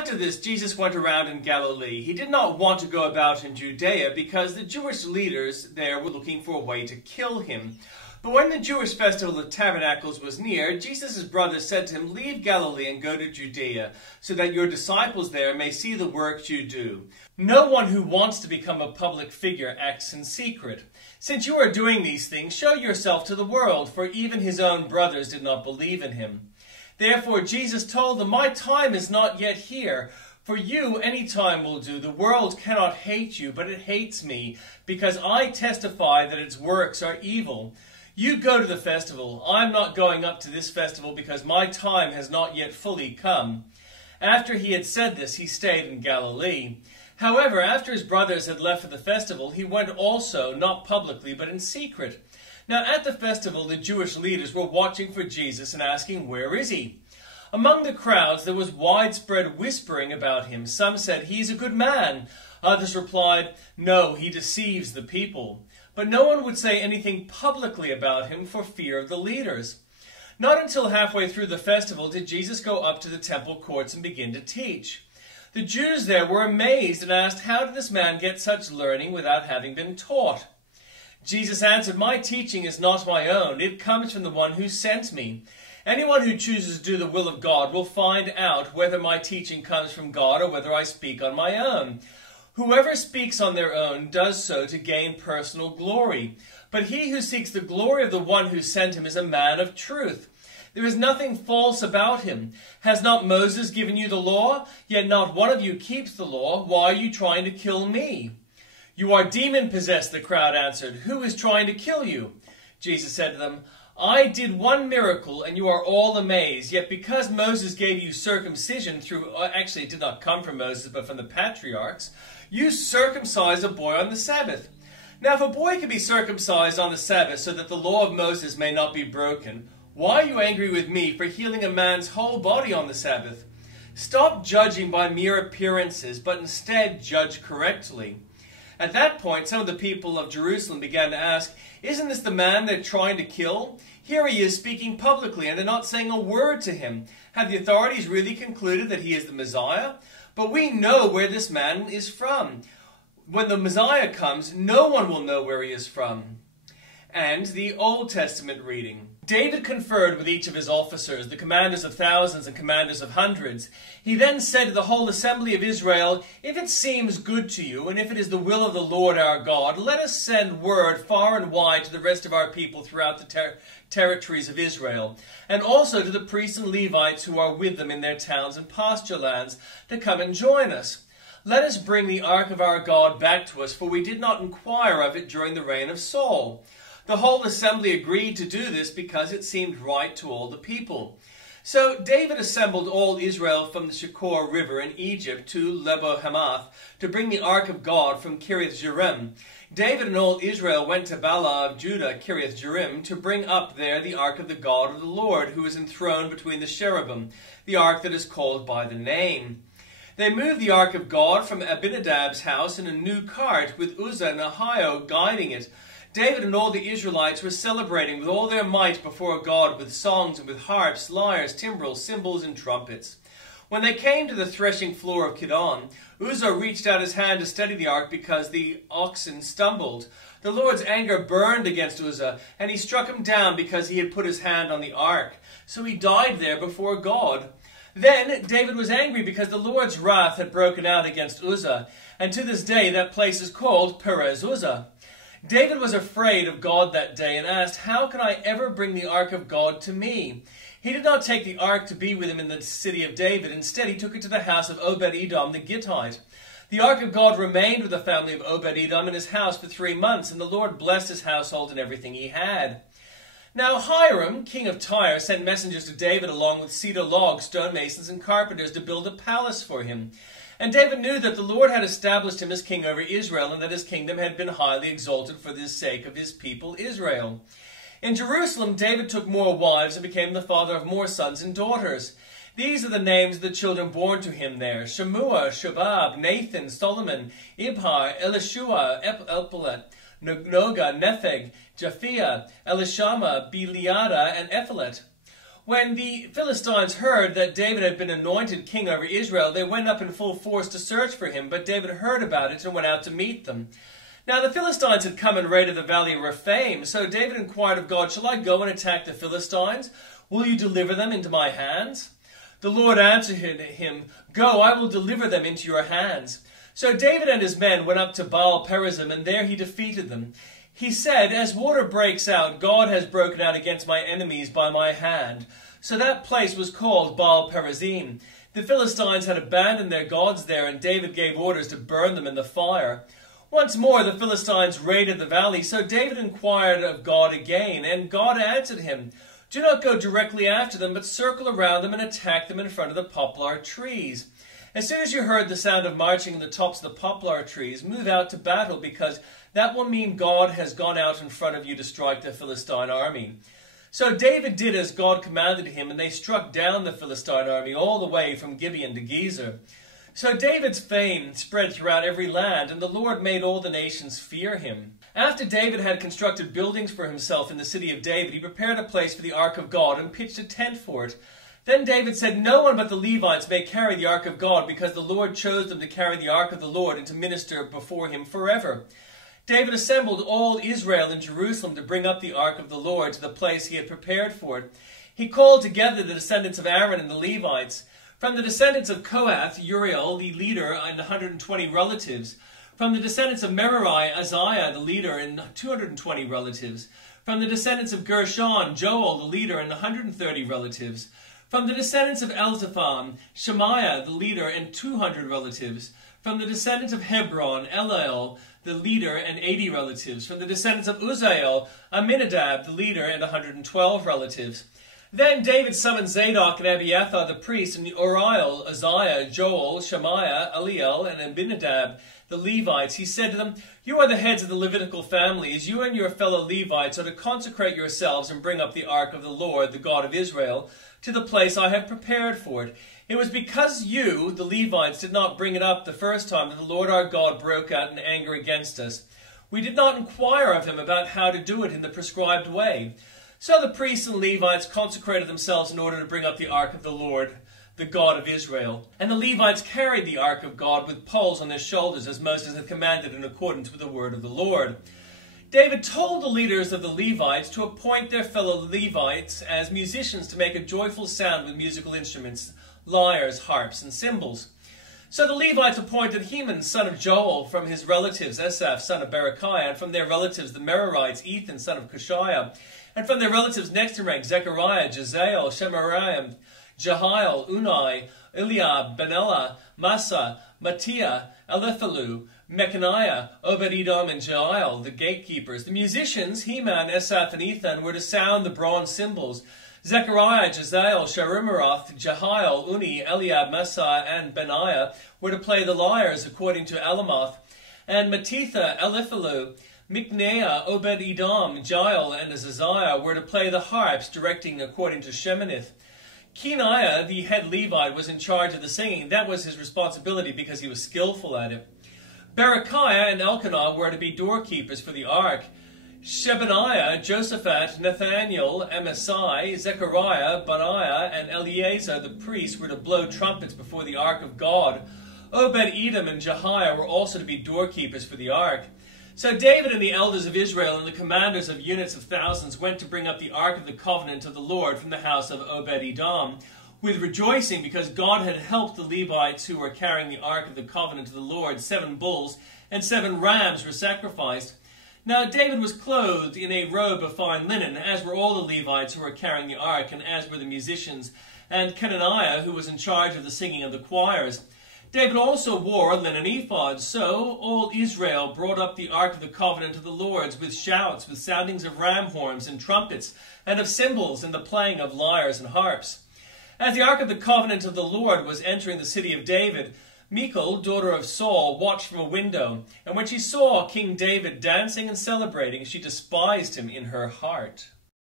After this, Jesus went around in Galilee. He did not want to go about in Judea because the Jewish leaders there were looking for a way to kill him. But when the Jewish festival of Tabernacles was near, Jesus' brothers said to him, "Leave Galilee and go to Judea, so that your disciples there may see the works you do. No one who wants to become a public figure acts in secret. Since you are doing these things, show yourself to the world," for even his own brothers did not believe in him. Therefore Jesus told them, "My time is not yet here. For you, any time will do. The world cannot hate you, but it hates me, because I testify that its works are evil. You go to the festival. I am not going up to this festival because my time has not yet fully come." After he had said this, he stayed in Galilee. However, after his brothers had left for the festival, he went also, not publicly, but in secret. Now at the festival, the Jewish leaders were watching for Jesus and asking, "Where is he?" Among the crowds, there was widespread whispering about him. Some said, "He is a good man." Others replied, "No, he deceives the people." But no one would say anything publicly about him for fear of the leaders. Not until halfway through the festival did Jesus go up to the temple courts and begin to teach. The Jews there were amazed and asked, "How did this man get such learning without having been taught?" Jesus answered, "My teaching is not my own. It comes from the one who sent me. Anyone who chooses to do the will of God will find out whether my teaching comes from God or whether I speak on my own. Whoever speaks on their own does so to gain personal glory. But he who seeks the glory of the one who sent him is a man of truth. There is nothing false about him. Has not Moses given you the law? Yet not one of you keeps the law. Why are you trying to kill me?" "You are demon-possessed," the crowd answered. "Who is trying to kill you?" Jesus said to them, "I did one miracle, and you are all amazed. Yet because Moses gave you circumcision through, actually it did not come from Moses, but from the patriarchs, you circumcised a boy on the Sabbath. Now if a boy can be circumcised on the Sabbath so that the law of Moses may not be broken, why are you angry with me for healing a man's whole body on the Sabbath? Stop judging by mere appearances, but instead judge correctly." At that point, some of the people of Jerusalem began to ask, "Isn't this the man they're trying to kill? Here he is speaking publicly, and they're not saying a word to him. Have the authorities really concluded that he is the Messiah? But we know where this man is from. When the Messiah comes, no one will know where he is from." And the Old Testament reading. David conferred with each of his officers, the commanders of thousands and commanders of hundreds. He then said to the whole assembly of Israel, "If it seems good to you, and if it is the will of the Lord our God, let us send word far and wide to the rest of our people throughout the territories of Israel, and also to the priests and Levites who are with them in their towns and pasture lands, to come and join us. Let us bring the ark of our God back to us, for we did not inquire of it during the reign of Saul." The whole assembly agreed to do this because it seemed right to all the people. So David assembled all Israel from the Shakor River in Egypt to Lebo-Hamath to bring the ark of God from Kiriath-Jearim. David and all Israel went to Bala of Judah, Kiriath-Jearim, to bring up there the ark of the God of the Lord, who is enthroned between the cherubim, the ark that is called by the name. They moved the ark of God from Abinadab's house in a new cart, with Uzzah and Ahio guiding it. David and all the Israelites were celebrating with all their might before God with songs and with harps, lyres, timbrels, cymbals, and trumpets. When they came to the threshing floor of Kidon, Uzzah reached out his hand to steady the ark because the oxen stumbled. The Lord's anger burned against Uzzah, and he struck him down because he had put his hand on the ark. So he died there before God. Then David was angry because the Lord's wrath had broken out against Uzzah, and to this day that place is called Perez Uzzah. David was afraid of God that day and asked, "How can I ever bring the ark of God to me?" He did not take the ark to be with him in the city of David. Instead, he took it to the house of Obed-Edom the Gittite. The ark of God remained with the family of Obed-Edom in his house for 3 months, and the Lord blessed his household and everything he had. Now Hiram, king of Tyre, sent messengers to David along with cedar logs, stonemasons, and carpenters to build a palace for him. And David knew that the Lord had established him as king over Israel, and that his kingdom had been highly exalted for the sake of his people Israel. In Jerusalem, David took more wives and became the father of more sons and daughters. These are the names of the children born to him there: Shemua, Shobab, Nathan, Solomon, Ibhar, Elishua, Elpelet, Noga, Nepheg, Japhia, Elishama, Biliada, and Ephelet. When the Philistines heard that David had been anointed king over Israel, they went up in full force to search for him, but David heard about it and went out to meet them. Now the Philistines had come and raided the valley of Rephaim, so David inquired of God, "Shall I go and attack the Philistines? Will you deliver them into my hands?" The Lord answered him, "Go, I will deliver them into your hands." So David and his men went up to Baal-perazim, and there he defeated them. He said, "As water breaks out, God has broken out against my enemies by my hand." So that place was called Baal-perazim. The Philistines had abandoned their gods there, and David gave orders to burn them in the fire. Once more the Philistines raided the valley, so David inquired of God again, and God answered him, "Do not go directly after them, but circle around them and attack them in front of the poplar trees. As soon as you heard the sound of marching in the tops of the poplar trees, move out to battle, because that will mean God has gone out in front of you to strike the Philistine army." So David did as God commanded him, and they struck down the Philistine army all the way from Gibeon to Gezer. So David's fame spread throughout every land, and the Lord made all the nations fear him. After David had constructed buildings for himself in the city of David, he prepared a place for the ark of God and pitched a tent for it. Then David said, "No one but the Levites may carry the ark of God, because the Lord chose them to carry the ark of the Lord and to minister before him forever." David assembled all Israel in Jerusalem to bring up the ark of the Lord to the place he had prepared for it. He called together the descendants of Aaron and the Levites. From the descendants of Kohath, Uriel, the leader, and 120 relatives. From the descendants of Merari, Isaiah, the leader, and 220 relatives. From the descendants of Gershon, Joel, the leader, and 130 relatives. From the descendants of Elzaphan, Shemaiah, the leader, and 200 relatives. From the descendants of Hebron, Eliel, the leader, and 80 relatives. From the descendants of Uzziel, Aminadab, the leader, and 112 relatives. Then David summoned Zadok and Abiathar the priests, and Uriel, Uzziah, Joel, Shemaiah, Eliel, and Abinadab, the Levites. He said to them, "You are the heads of the Levitical families. You and your fellow Levites are to consecrate yourselves and bring up the ark of the Lord, the God of Israel, to the place I have prepared for it. It was because you, the Levites, did not bring it up the first time that the Lord our God broke out in anger against us. We did not inquire of him about how to do it in the prescribed way." So the priests and Levites consecrated themselves in order to bring up the ark of the Lord, the God of Israel. And the Levites carried the ark of God with poles on their shoulders, as Moses had commanded in accordance with the word of the Lord. David told the leaders of the Levites to appoint their fellow Levites as musicians to make a joyful sound with musical instruments, lyres, harps, and cymbals. So the Levites appointed Heman, son of Joel, from his relatives, Asaph, son of Berechiah, and from their relatives, the Merarites, Ethan, son of Cushiah, and from their relatives next in rank, Zechariah, Jezael, Shemariah, Jehiel, Unai, Eliab, Benella, Massa, Mattiah, Eliphalu, Mechaniah, Obed-Edom, and Jehiel, the gatekeepers. The musicians, Heman, Asaph, and Ethan, were to sound the bronze cymbals. Zechariah, Jezael, Sherimeroth, Jehiel, Uni, Eliab, Massa, and Benaiah were to play the lyres according to Alamoth. And Mattitha, Eliphalu, Mikneiah, Obed-Edom, Jael, and Azaziah were to play the harps, directing according to Sheminith. Kenaiah, the head Levite, was in charge of the singing. That was his responsibility because he was skillful at it. Berechiah and Elkanah were to be doorkeepers for the ark. Shebaniah, Josaphat, Nathaniel, Amasai, Zechariah, Benaiah, and Eleazar the priests were to blow trumpets before the ark of God. Obed-Edom and Jehiah were also to be doorkeepers for the ark. So David and the elders of Israel and the commanders of units of thousands went to bring up the ark of the covenant of the Lord from the house of Obed-Edom, with rejoicing because God had helped the Levites who were carrying the ark of the covenant of the Lord. 7 bulls and 7 rams were sacrificed. Now David was clothed in a robe of fine linen, as were all the Levites who were carrying the ark, and as were the musicians, and Kenaniah, who was in charge of the singing of the choirs. David also wore a linen ephod. So all Israel brought up the ark of the covenant of the Lord with shouts, with soundings of ram horns and trumpets, and of cymbals, and the playing of lyres and harps. As the ark of the covenant of the Lord was entering the city of David, Michal, daughter of Saul, watched from a window, and when she saw King David dancing and celebrating, she despised him in her heart.